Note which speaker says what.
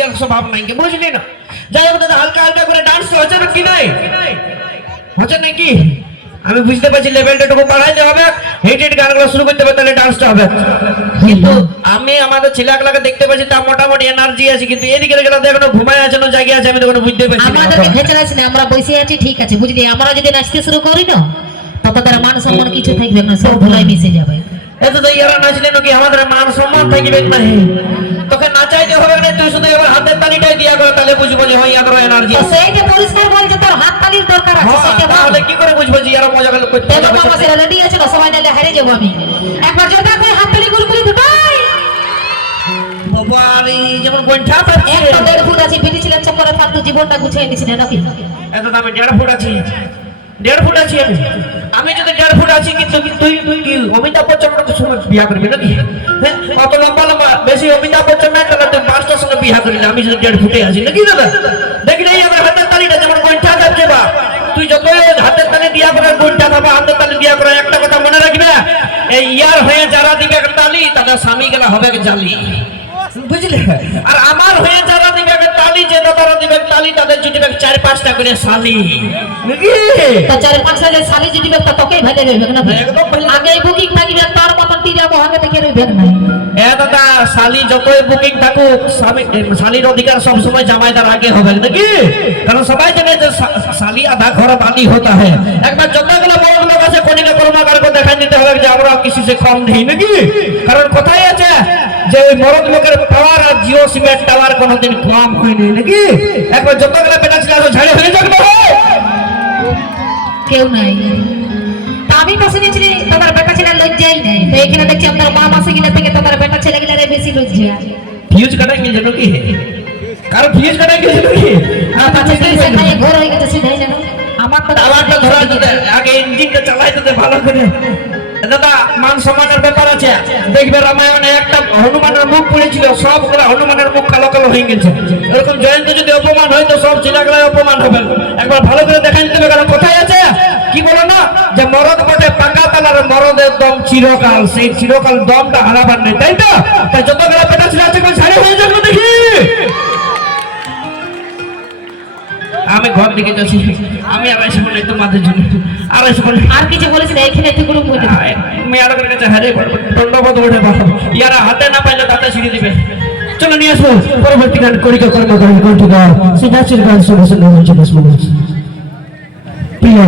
Speaker 1: ইয়ার স্বভাব নাই। কি বুঝলি না যাই হোক দাদা হালকা হালকা করে ডান্স হচ্ছে না কি নাই? হচ্ছে নাকি আমি বুঝতে পারছি লেভেলটা একটু বাড়াইতে হবে হিট হিট গানগুলো শুরু করতে হবে তাহলে ডান্সটা হবে। কিন্তু আমি আমাদের ছেলেগুলাকে দেখতে পাচ্ছি তার মোটামুটি এনার্জি আছে কিন্তু এদিকে গেলে এখনও ঘুমায় আছে না জায়গা আছে আমি তখন বুঝতে পারছি না।
Speaker 2: আমাদেরকে খেচড়াস না আমরা বসে আছি ঠিক আছে বুঝলি? আমরা যদি নাচতে শুরু করি না তত তার মান সম্মান কিছু থাকবে না সব ধুলাই মিশে যাবে।
Speaker 1: এত তো ইয়ারা নাচলে নাকি আমাদের মান সম্মান থাকবে না। তোকে হবে না তুই শুধু এবার হাতের তালিটাই দিয়া করে তাহলে বুঝব যে হ্যাঁ ইয়াদের এনার্জি
Speaker 2: তো সেইটা পরিষ্কার বলছে তোর হাত তালির দরকার আছে সেটা
Speaker 1: তাহলে কি করে বুঝব যে মজা করে করতে
Speaker 2: দেখো রেডি আছে না হারিয়ে যাব আমি। একবার জোরদার করে হাত তালি গুলো দুটাই
Speaker 1: বাবা যেমন গোন্ঠা পাচ্ছে
Speaker 2: একটা দেড় ফুট আছে বিটি ছিলেন চক্করে ফালতু জীবনটা গুছিয়ে নিছিলেন নাকি?
Speaker 1: এত দামে দেড় ফুট আছি। দেড় ফুট আছি আমি। আমি যদি দেড় ফুট আছি কিন্তু তুই অমিতাভ বচ্চন বিয়া করবি নাকি? না আমি যদি দেড় ফুটে আছি নাকি দাদা? দেখি নাই আমার হাতের তালিটা যেমন গোন্ঠা যাচ্ছে বা তুই যতই হাতের তালি দিয়া করে গোন্ঠা খাবা হাতের তালি দিয়া করে একটা কথা মনে রাখবে এই ইয়ার হয়ে যারা দিবে তালি তাদের স্বামী গেলা হবে জালি। বুঝলে? আর আমার হয়ে যারা দিবে তালি যে দাদারা দিবে তালি তাদের জুটিবে চার পাঁচটা করে শালি
Speaker 2: তা চার পাঁচ হাজার সালি যদি ব্যক্তি তোকেই ভালো রইবে না আগে বুকিং থাকিবে তার মতন টিরা বহাগে থেকে রইবে না
Speaker 1: শালি যতই বুকিং থাকুক শালির অধিকার সবসময় জামাইদার আগে হবে, নাকি? কারণ সবাই জানে যে শালি আধা ঘর বালি হতা হয় একবার যতগুলো বড় আছে কনিকা কর্মাকারকে দেখাই দিতে হবে যে আমরা কিছু সে কম নেই, নাকি? কারণ কোথায় আছে যে ওই মরদ লোকের পাওয়ার আর জিও সিমেন্ট টাওয়ার কোনোদিন কম হয়নি, নাকি? একবার যতগুলো বেটা ছিল ঝাড়ে হয়ে যাবে
Speaker 2: কেউ নাই। আমি তো শুনেছি তোমার বেটা ছেলে লজ্জাই নাই। তো এখানে দেখছি আপনার মা মাসে গিলা থেকে তোমার বেটা বেশি লজ্জা
Speaker 1: ফিউজ কাটাই গেছে নাকি কারও ফিউজ কাটাই গেছে নাকি
Speaker 2: আর পাশে পয়সা খাইয়ে ঘর হয়ে গেছে সিধাই জানো আমার তো
Speaker 1: টাওয়ারটা ধরা দিতে আগে ইঞ্জিনটা চালাই দিতে ভালো করে। দাদা মান সম্মানের ব্যাপার আছে। দেখবে রামায়ণে একটা হনুমানের মুখ পড়েছিল সবগুলা হনুমানের মুখ কালো কালো হয়ে গেছে। এরকম জয়ন্ত যদি অপমান হয় তো সব ছেলেগুলাই অপমান হবে। একবার ভালো করে দেখাই দিতে হবে কারণ কোথায় আছে কি বলো না যে মরদ বটে পাকা তালার মরদের দম চিরকাল সেই চিরকাল দমটা হারাবার নেই তাই তো? তাই যতগুলো পেটা ছিল আছে ছাড়ে হয়ে যাবে দেখি। আমি ঘর দিকে যাচ্ছি। আমি আর এসে বলে তোমাদের জন্য। আর এসে বলে
Speaker 2: আর কিছু বলেছি না এখানে তুই কোনো বলে
Speaker 1: মেয়াদের কাছে হারে দণ্ডপদ উঠে বাবা ইয়ারা হাতে না পাইলে তাতে ছিঁড়ে দিবে। চলো নিয়ে আসব পরবর্তী গান করিকা কর্ম করেন কণ্ঠিকা। সিদ্ধার্থের গান শুনে শুনে মঞ্চ বসবো। প্রিয়